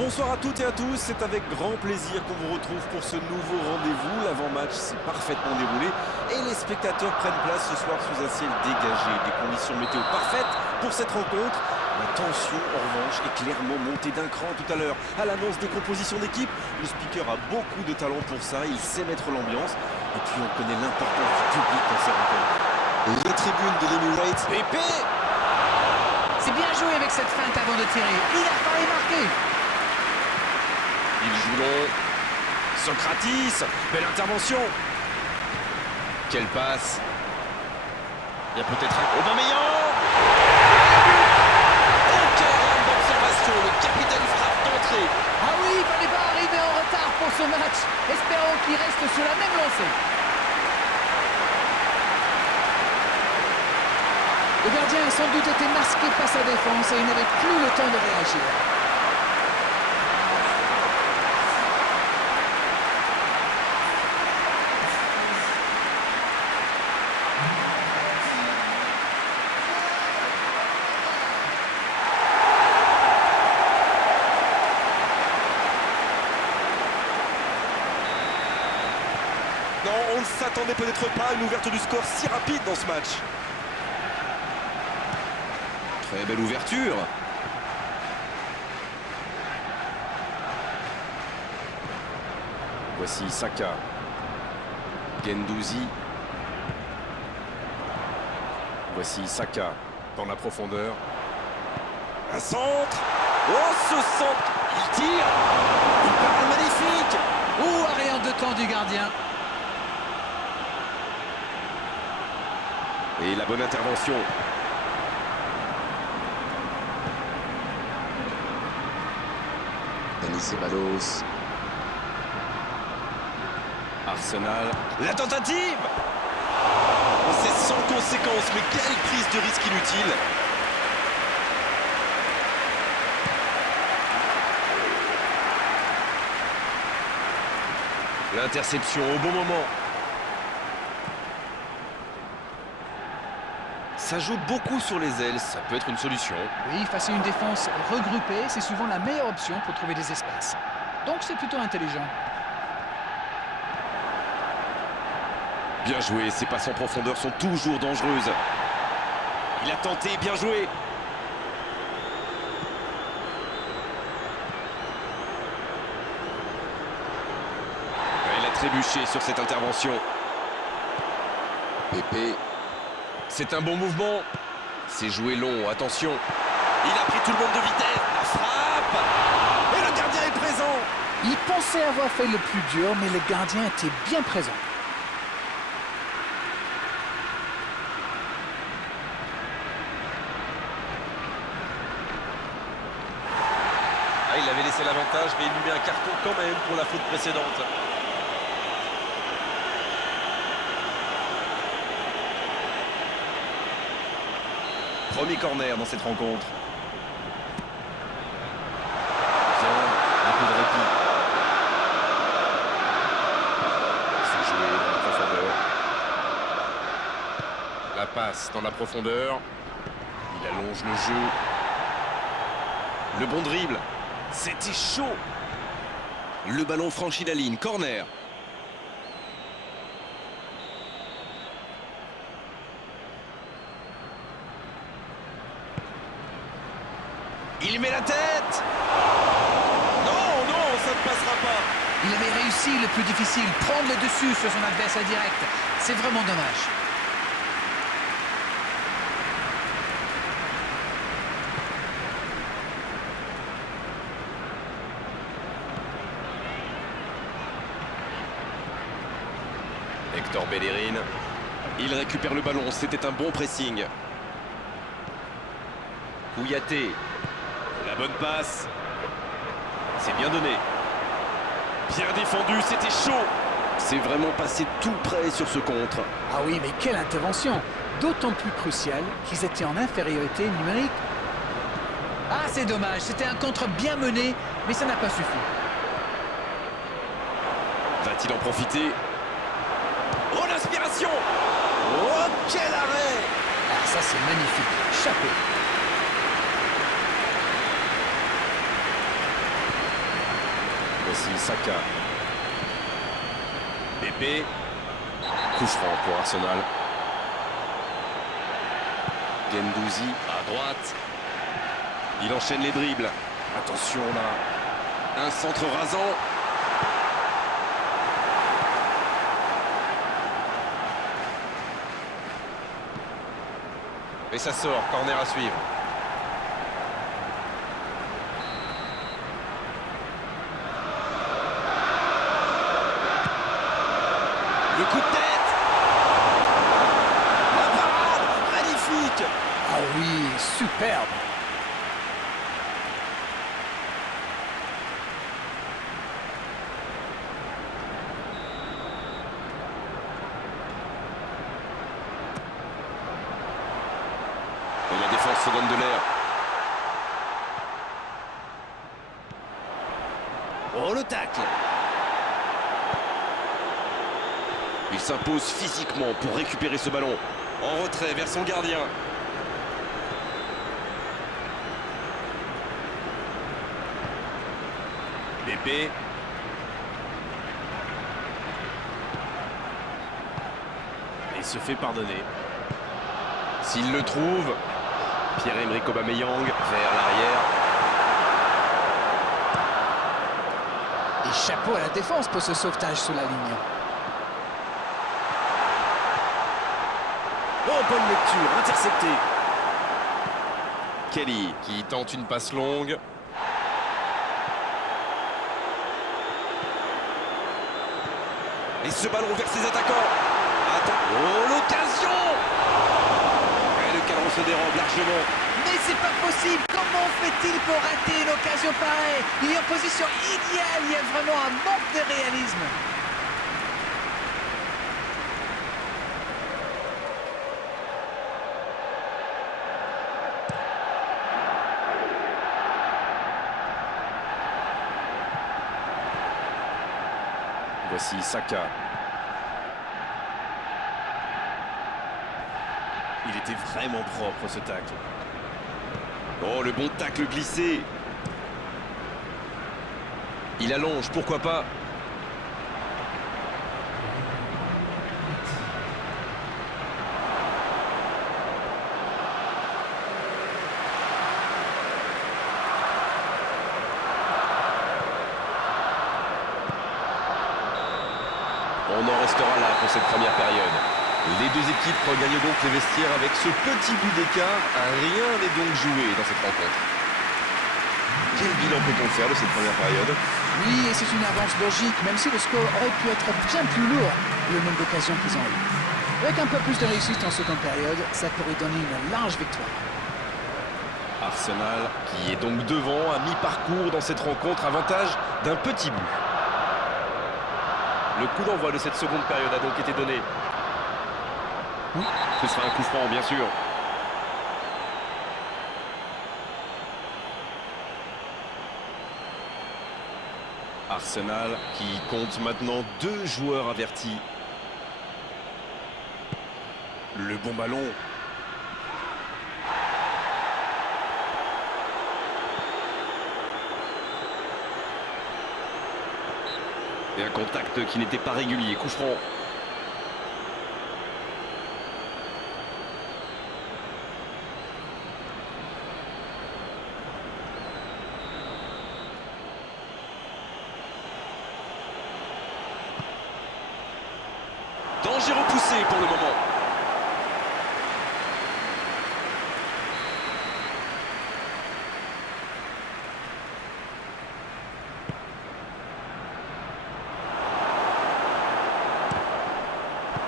Bonsoir à toutes et à tous, c'est avec grand plaisir qu'on vous retrouve pour ce nouveau rendez-vous. L'avant-match s'est parfaitement déroulé et les spectateurs prennent place ce soir sous un ciel dégagé. Des conditions météo parfaites pour cette rencontre. La tension, en revanche, est clairement montée d'un cran tout à l'heure. À l'annonce des compositions d'équipe, le speaker a beaucoup de talent pour ça, il sait mettre l'ambiance. Et puis on connaît l'importance du public dans ces rencontres. Les tribunes de l'Emirates. Pépé! C'est bien joué avec cette feinte avant de tirer. Il a failli marquer. Il joue long. Socratis, belle intervention. Quelle passe. Il y a peut-être un Aubameyang. Aucun rame d'observation. Le capitaine frappe d'entrée. Ah oui, il fallait pas arriver en retard pour ce match. Espérons qu'il reste sur la même lancée. Le gardien a sans doute été masqué par sa défense et il n'avait plus le temps de réagir. Non, on ne s'attendait peut-être pas à une ouverture du score si rapide dans ce match. Très belle ouverture. Voici Saka. Guendouzi. Voici Saka dans la profondeur. Un centre. Oh, ce centre. Il tire. Une parade magnifique. Oh, arrêt en deux temps du gardien. Et la bonne intervention. Dani Ceballos. Arsenal. La tentative. C'est sans conséquence, mais quelle prise de risque inutile. L'interception au bon moment. Ça joue beaucoup sur les ailes, ça peut être une solution. Oui, face à une défense regroupée, c'est souvent la meilleure option pour trouver des espaces. Donc c'est plutôt intelligent. Bien joué, ces passes en profondeur sont toujours dangereuses. Il a tenté, bien joué. Il a trébuché sur cette intervention. Pépé. C'est un bon mouvement. C'est joué long, attention. Il a pris tout le monde de vitesse. La frappe. Et le gardien est présent. Il pensait avoir fait le plus dur, mais le gardien était bien présent. Ah, il avait laissé l'avantage, mais il lui met un carton quand même pour la faute précédente. Premier corner dans cette rencontre. Bien, un coup de répit. C'est joué dans la profondeur. La passe dans la profondeur. Il allonge le jeu. Le bon dribble. C'était chaud. Le ballon franchit la ligne. Corner. Il met la tête. Non, non, ça ne passera pas. Il avait réussi le plus difficile, prendre le dessus sur son adversaire direct. C'est vraiment dommage. Hector Bellerin. Il récupère le ballon, c'était un bon pressing. Kouyaté. La bonne passe. C'est bien donné. Bien défendu, c'était chaud. C'est vraiment passé tout près sur ce contre. Ah oui, mais quelle intervention! D'autant plus cruciale qu'ils étaient en infériorité numérique. Ah, c'est dommage, c'était un contre bien mené, mais ça n'a pas suffi. Va-t-il en profiter? Oh, l'inspiration! Oh, quel arrêt! Ah, ça c'est magnifique, chapeau. Voici Saka. Pepe. Coup franc pour Arsenal. Guendouzi à droite. Il enchaîne les dribbles. Attention là. Un centre rasant. Et ça sort, corner à suivre. Le coup de tête. La parade, magnifique. Ah oui, superbe. Et la défense se donne de l'air. Oh, le tacle. Il s'impose physiquement pour récupérer ce ballon. En retrait vers son gardien. Pepe. Il se fait pardonner. S'il le trouve, Pierre-Emerick Aubameyang vers l'arrière. Et chapeau à la défense pour ce sauvetage sous la ligne. Oh, bonne lecture, intercepté. Kelly qui tente une passe longue. Et ce ballon vers ses attaquants. Attends. Oh, l'occasion. Et le cadran se dérobe largement. Mais c'est pas possible. Comment fait-il pour rater une occasion pareille? Il est en position idéale. Il y a vraiment un manque de réalisme. Voici Saka. Il était vraiment propre ce tacle. Oh, le bon tacle glissé. Il allonge, pourquoi pas. On en restera là pour cette première période. Les deux équipes regagnent donc les vestiaires avec ce petit but d'écart. Rien n'est donc joué dans cette rencontre. Quel bilan peut-on faire de cette première période? Oui, et c'est une avance logique, même si le score aurait pu être bien plus lourd, le nombre d'occasions qu'ils ont eues. Avec un peu plus de réussite en seconde période, ça pourrait donner une large victoire. Arsenal qui est donc devant à mi-parcours dans cette rencontre, avantage d'un petit but. Le coup d'envoi de cette seconde période a donc été donné. Ce sera un coup franc, bien sûr. Arsenal qui compte maintenant 2 joueurs avertis. Le bon ballon. Et un contact qui n'était pas régulier, coup franc. Danger repoussé pour le moment.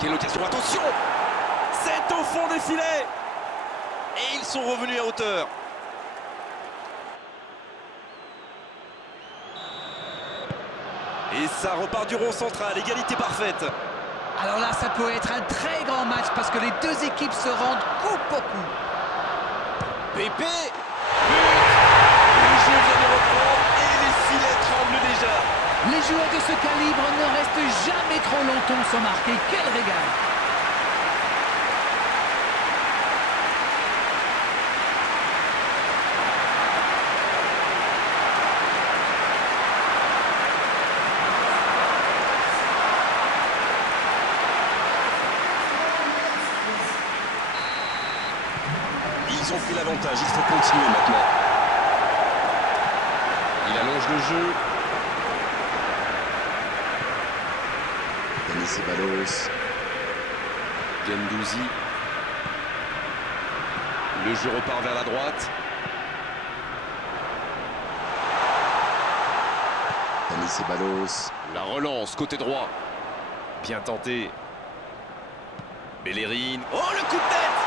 Quelle occasion, attention! C'est au fond des filets! Et ils sont revenus à hauteur. Et ça repart du rond central, égalité parfaite. Alors là, ça peut être un très grand match parce que les deux équipes se rendent coup pour coup. Pepe! But! Le jeu vient de reprendre et les filets tremblent déjà. Les joueurs de ce calibre ne restent jamais trop longtemps sans marquer. Quel régal! pris l'avantage, il faut continuer maintenant. Il allonge le jeu. Dani Ceballos. Guendouzi. Le jeu repart vers la droite. Dani Ceballos. La relance côté droit. Bien tenté. Bellerin. Oh, le coup de tête!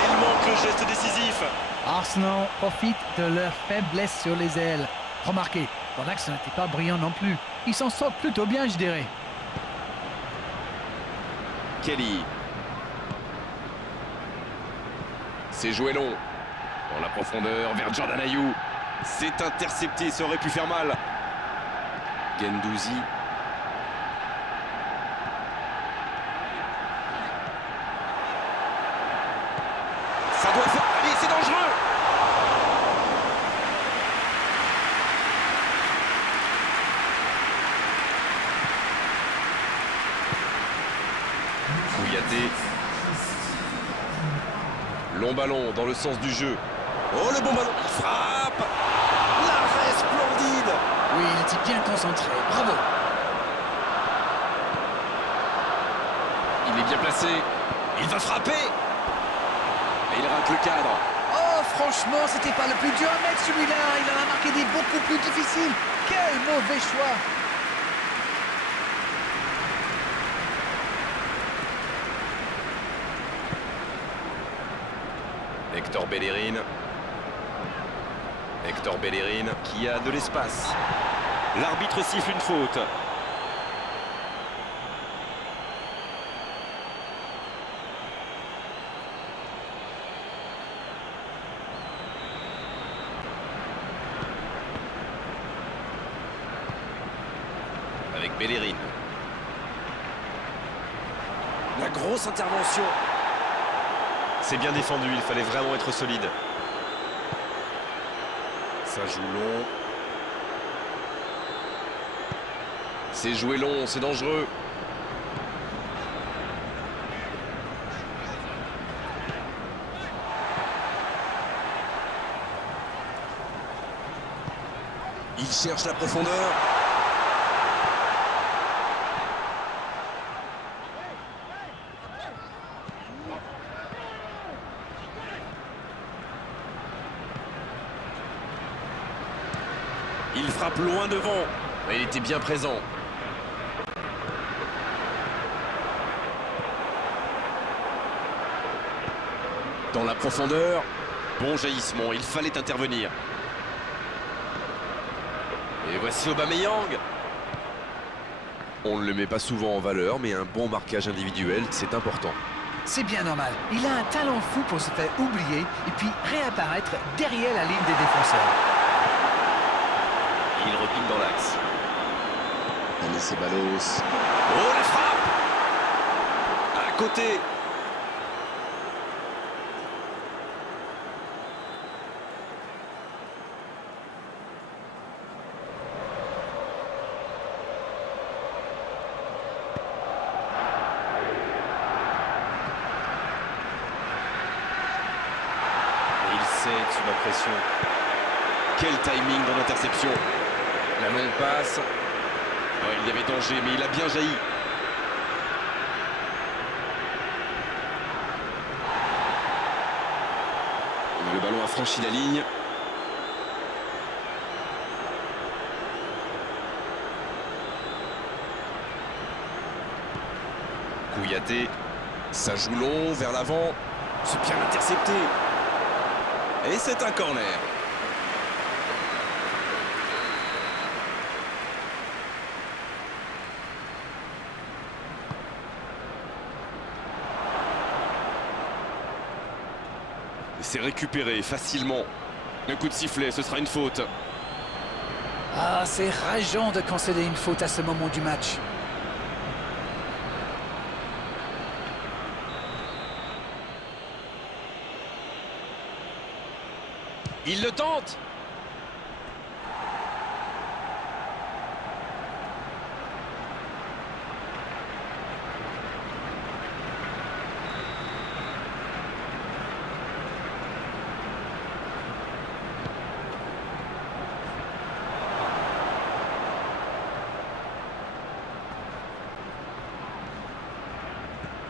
Il manque le geste décisif. Arsenal profite de leur faiblesse sur les ailes. Remarquez, dans l'axe, ça n'était pas brillant non plus. Ils s'en sortent plutôt bien, je dirais. Kelly. C'est joué long. Dans la profondeur, vers Jordan Ayew. C'est intercepté, ça aurait pu faire mal. Guendouzi. Ça doit faire... Allez, c'est dangereux! Kouyaté. Long ballon dans le sens du jeu. Oh, le bon ballon, il frappe! L'arrêt splendide! Oui, il était bien concentré. Bravo. Il est bien placé. Il va frapper! Et il rate le cadre. Oh, franchement, c'était pas le plus dur à mettre celui-là. Il en a marqué des beaucoup plus difficiles. Quel mauvais choix. Hector Bellerin. Hector Bellerin qui a de l'espace. L'arbitre siffle une faute. Avec Bellerin. La grosse intervention. C'est bien défendu, il fallait vraiment être solide. Ça joue long. C'est joué long, c'est dangereux. Il cherche la profondeur. Il frappe loin devant. Il était bien présent. Dans la profondeur. Bon jaillissement, il fallait intervenir. Et voici Aubameyang. On ne le met pas souvent en valeur, mais un bon marquage individuel, c'est important. C'est bien normal. Il a un talent fou pour se faire oublier et puis réapparaître derrière la ligne des défenseurs. Il repique dans l'axe. Dani Ceballos. Oh, la frappe! À côté. Et il cède sous la pression. Quel timing dans l'interception. La longue passe. Ouais, il y avait danger, mais il a bien jailli. Le ballon a franchi la ligne. Kouyaté. Ça joue long vers l'avant. C'est bien intercepté. Et c'est un corner. C'est récupéré facilement. Un coup de sifflet, ce sera une faute. Ah, c'est rageant de concéder une faute à ce moment du match. Il le tente.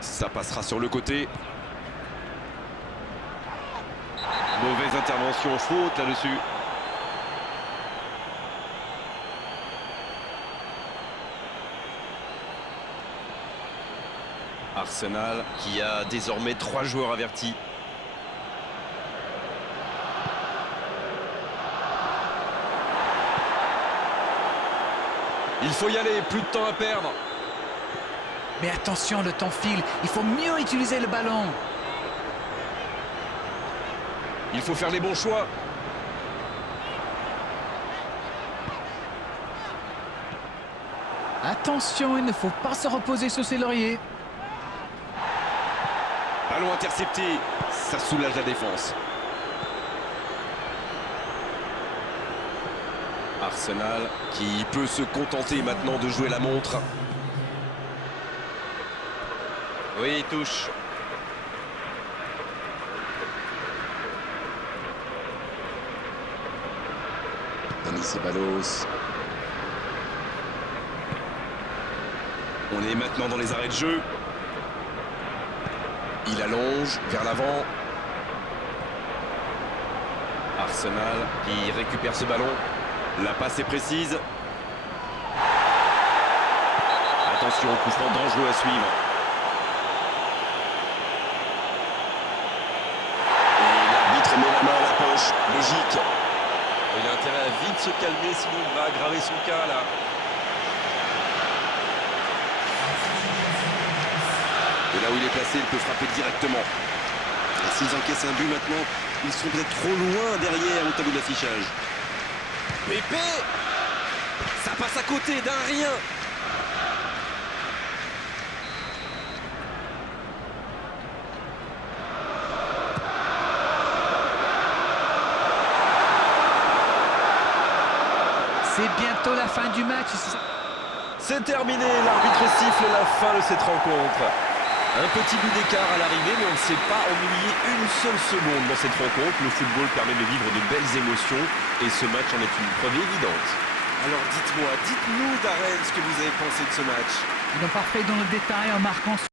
Ça passera sur le côté. Mauvaise intervention, faute là-dessus. Arsenal qui a désormais 3 joueurs avertis. Il faut y aller, plus de temps à perdre. Mais attention, le temps file. Il faut mieux utiliser le ballon. Il faut faire les bons choix. Attention, il ne faut pas se reposer sur ses lauriers. Ballon intercepté, ça soulage la défense. Arsenal qui peut se contenter maintenant de jouer la montre. Oui, il touche. Dani Ceballos. On est maintenant dans les arrêts de jeu. Il allonge vers l'avant. Arsenal qui récupère ce ballon. La passe est précise. Attention, coup franc dangereux à suivre. Et l'arbitre met la main à la poche. Logique. Il a intérêt à vite se calmer, sinon il va aggraver son cas là. Et là où il est placé, il peut frapper directement. Et s'ils encaissent un but maintenant, ils sont peut-être trop loin derrière au tableau d'affichage. Pépé, ça passe à côté d'un rien. C'est bientôt la fin du match. C'est terminé, l'arbitre siffle la fin de cette rencontre. Un petit but d'écart à l'arrivée, mais on ne s'est pas ennuyé une seule seconde dans cette rencontre. Le football permet de vivre de belles émotions et ce match en est une preuve évidente. Alors dites-nous Darren, ce que vous avez pensé de ce match. Ils l'ont pas fait dans le détail en marquant